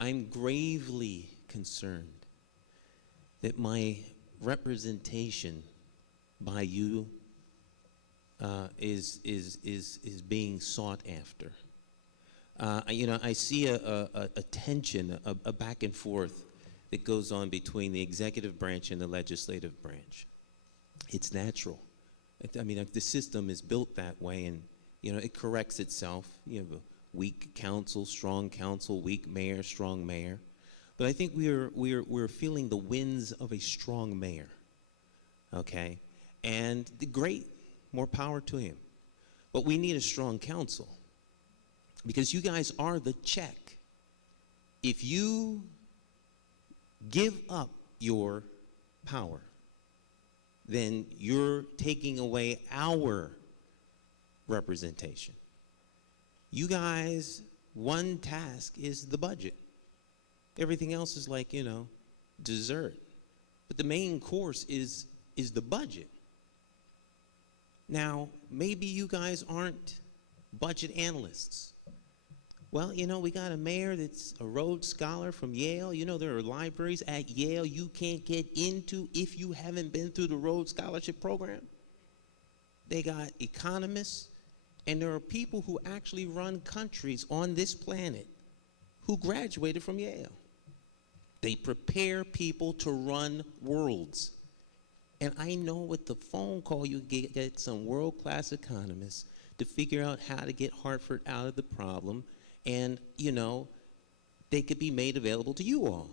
I'm gravely concerned that my representation by you is being sought after. I see a tension, a back and forth that goes on between the executive branch and the legislative branch. It's natural. The system is built that way, and it corrects itself. You have a weak council, weak mayor, strong mayor. But I think we're feeling the winds of a strong mayor. Okay, and great, more power to him. But we need a strong council, because you guys are the check. If you give up your power, then you're taking away our representation. You guys, one task is the budget. Everything else is like, dessert. But the main course is the budget. Now, maybe you guys aren't budget analysts. Well, we got a mayor that's a Rhodes Scholar from Yale. There are libraries at Yale you can't get into if you haven't been through the Rhodes Scholarship Program. They got economists, and there are people who actually run countries on this planet who graduated from Yale. They prepare people to run worlds. And I know with the phone call you get some world-class economists to figure out how to get Hartford out of the problem, and, they could be made available to you all.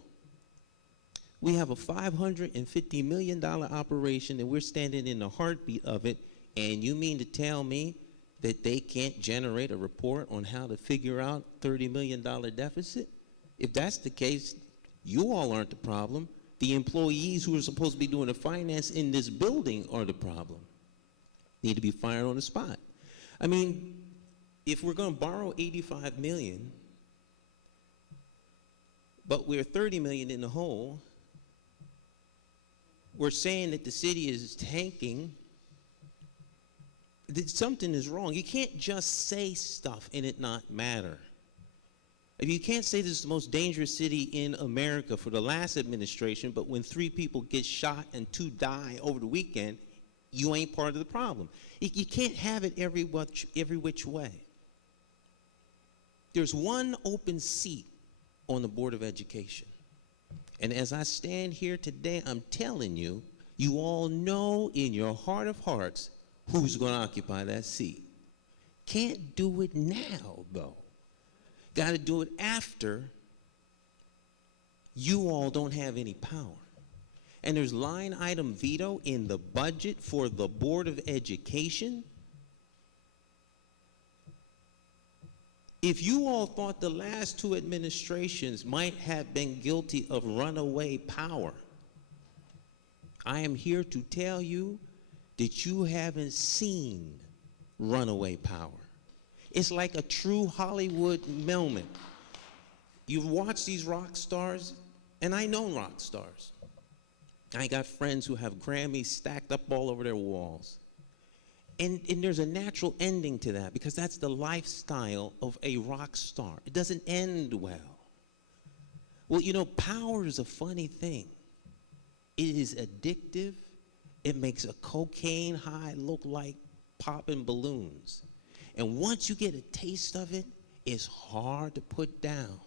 We have a $550 million operation, and we're standing in the heartbeat of it, and you mean to tell me that they can't generate a report on how to figure out $30 million deficit? If that's the case, you all aren't the problem. The employees who are supposed to be doing the finance in this building are the problem. Need to be fired on the spot. If we're going to borrow $85 million, but we're $30 million in the hole, we're saying that the city is tanking, that something is wrong. You can't just say stuff and it not matter. You can't say this is the most dangerous city in America for the last administration, but when 3 people get shot and 2 die over the weekend, you ain't part of the problem. You can't have it every which way. There's one open seat on the Board of Education. And as I stand here today, I'm telling you, you all know in your heart of hearts who's going to occupy that seat. Can't do it now, though. Got to do it after you all don't have any power. And there's line item veto in the budget for the Board of Education. If you all thought the last 2 administrations might have been guilty of runaway power, I am here to tell you that you haven't seen runaway power. It's like a true Hollywood moment. You've watched these rock stars, and I know rock stars. I got friends who have Grammys stacked up all over their walls. And there's a natural ending to that, because that's the lifestyle of a rock star. It doesn't end well. Well, power is a funny thing. It is addictive. It makes a cocaine high look like popping balloons. And once you get a taste of it, it's hard to put down.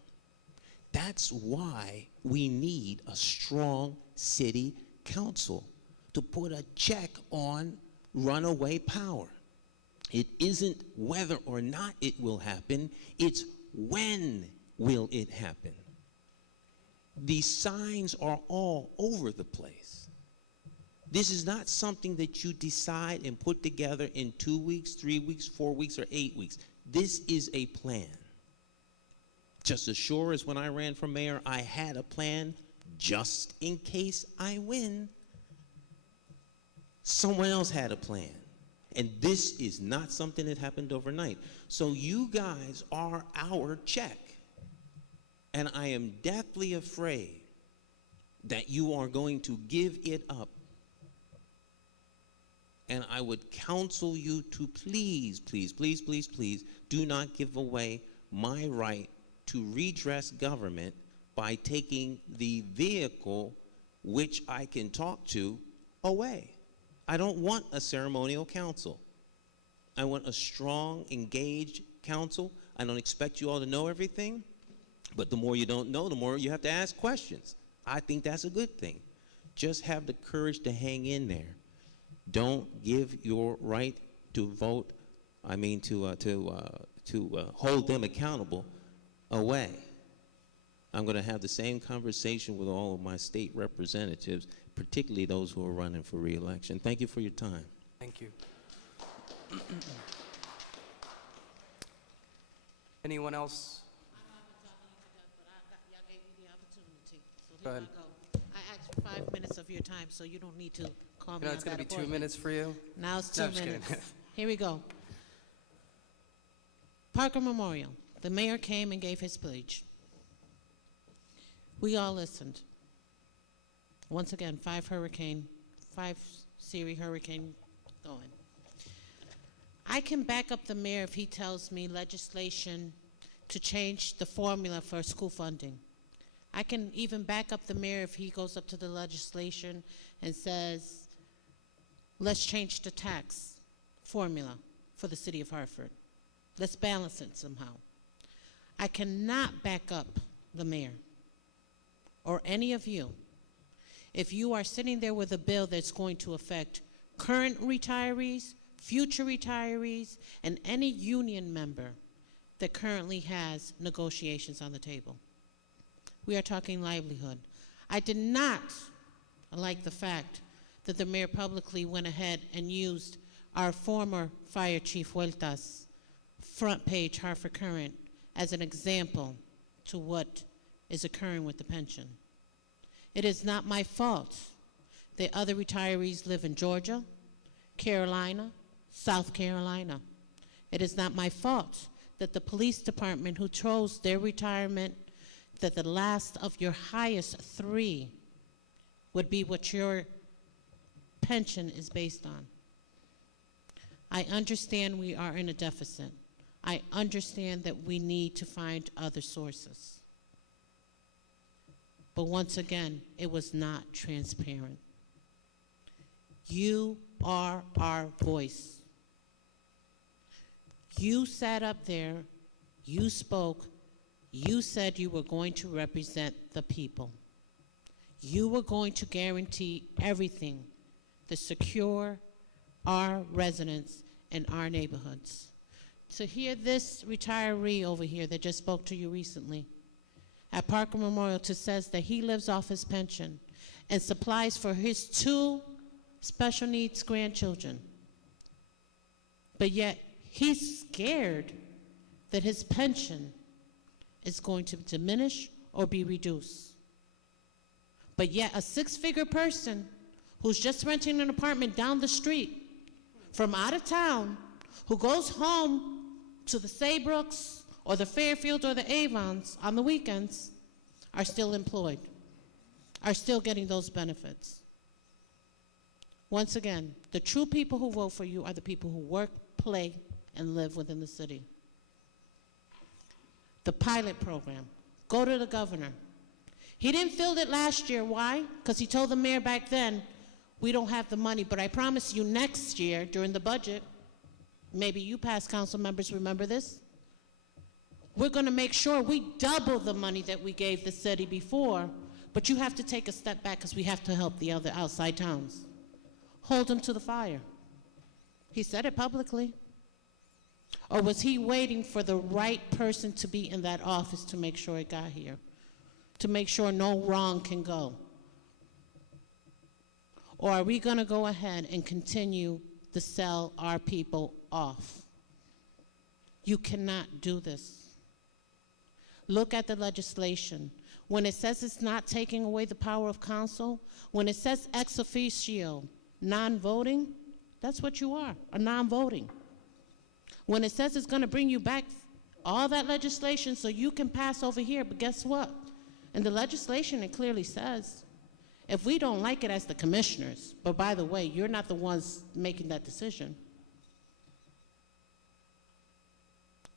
That's why we need a strong city council to put a check on runaway power. It isn't whether or not it will happen, it's when will it happen. These signs are all over the place. This is not something that you decide and put together in 2 weeks, 3 weeks, 4 weeks, or 8 weeks. This is a plan. Just as sure as when I ran for mayor, I had a plan just in case I win. Someone else had a plan. And this is not something that happened overnight. So you guys are our check. And I am deathly afraid that you are going to give it up. And I would counsel you to please, please, please do not give away my right to redress government by taking the vehicle which I can talk to away. I don't want a ceremonial council. I want a strong, engaged council. I don't expect you all to know everything, but the more you don't know, the more you have to ask questions. I think that's a good thing. Just have the courage to hang in there. Don't give your right to vote, to hold them accountable away. I'm going to have the same conversation with all of my state representatives, particularly those who are running for re-election. Thank you for your time. Thank you. Anyone else? Y'all gave me the opportunity. So Go here ahead. I go. I asked for 5 minutes of your time, so you don't need to call me No, on it's going that to be 2 appointment. minutes for you. Now it's No, 2 I'm just kidding. minutes. Here we go. Parker Memorial. The mayor came and gave his speech. We all listened. Once again, 5-series hurricane going. I can back up the mayor if he tells me legislation to change the formula for school funding. I can even back up the mayor if he goes up to the legislation and says, let's change the tax formula for the city of Hartford. Let's balance it somehow. I cannot back up the mayor or any of you if you are sitting there with a bill that's going to affect current retirees, future retirees, and any union member that currently has negotiations on the table. We are talking livelihood. I did not like the fact that the mayor publicly went ahead and used our former fire chief Huerta's front page Hartford Current as an example to what is occurring with the pension. It is not my fault that other retirees live in Georgia, Carolina, South Carolina. It is not my fault that the police department who chose their retirement, that the last of your highest 3 would be what your pension is based on. I understand we are in a deficit. I understand that we need to find other sources. But once again, it was not transparent. You are our voice. You sat up there, you spoke, you said you were going to represent the people. You were going to guarantee everything to secure our residents and our neighborhoods. To hear this retiree over here that just spoke to you recently at Parker Memorial to says that he lives off his pension and supplies for his 2 special needs grandchildren, but yet he's scared that his pension is going to diminish or be reduced. But yet a 6-figure person who's just renting an apartment down the street from out of town, who goes home to the Saybrookes or the Fairfield or the Avons on the weekends, are still employed, are still getting those benefits. Once again, the true people who vote for you are the people who work, play, and live within the city. The pilot program, go to the governor. He didn't fill it last year. Why? Because he told the mayor back then, we don't have the money, but I promise you next year during the budget, maybe you past council members remember this, we're going to make sure we double the money that we gave the city before, but you have to take a step back because we have to help the other outside towns. Hold them to the fire. He said it publicly. Or was he waiting for the right person to be in that office to make sure it got here, to make sure no wrong can go? Or are we going to go ahead and continue to sell our people off? You cannot do this. Look at the legislation. When it says it's not taking away the power of council, when it says ex officio, non-voting, that's what you are, a non-voting. When it says it's going to bring you back all that legislation so you can pass over here, but guess what? In the legislation, it clearly says, if we don't like it as the commissioners, but by the way, you're not the ones making that decision,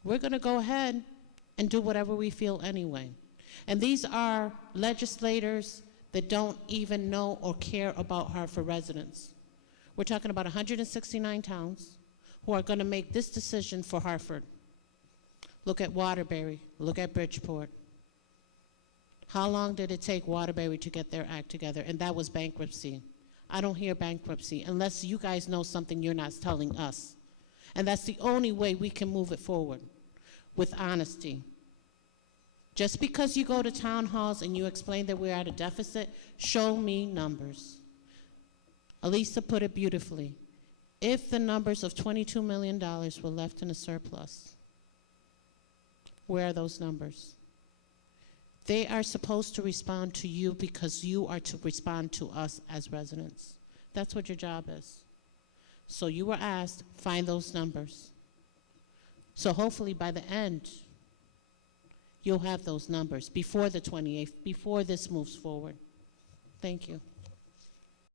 we're going to go ahead and do whatever we feel anyway. And these are legislators that don't even know or care about Hartford residents. We're talking about 169 towns who are going to make this decision for Hartford. Look at Waterbury, look at Bridgeport. How long did it take Waterbury to get their act together? And that was bankruptcy. I don't hear bankruptcy unless you guys know something you're not telling us. And that's the only way we can move it forward, with honesty. Just because you go to town halls and you explain that we're at a deficit, show me numbers. Elisa put it beautifully. If the numbers of $22 million were left in a surplus, where are those numbers? They are supposed to respond to you because you are to respond to us as residents. That's what your job is. So you were asked, find those numbers. So hopefully by the end, you'll have those numbers before the 28th, before this moves forward. Thank you.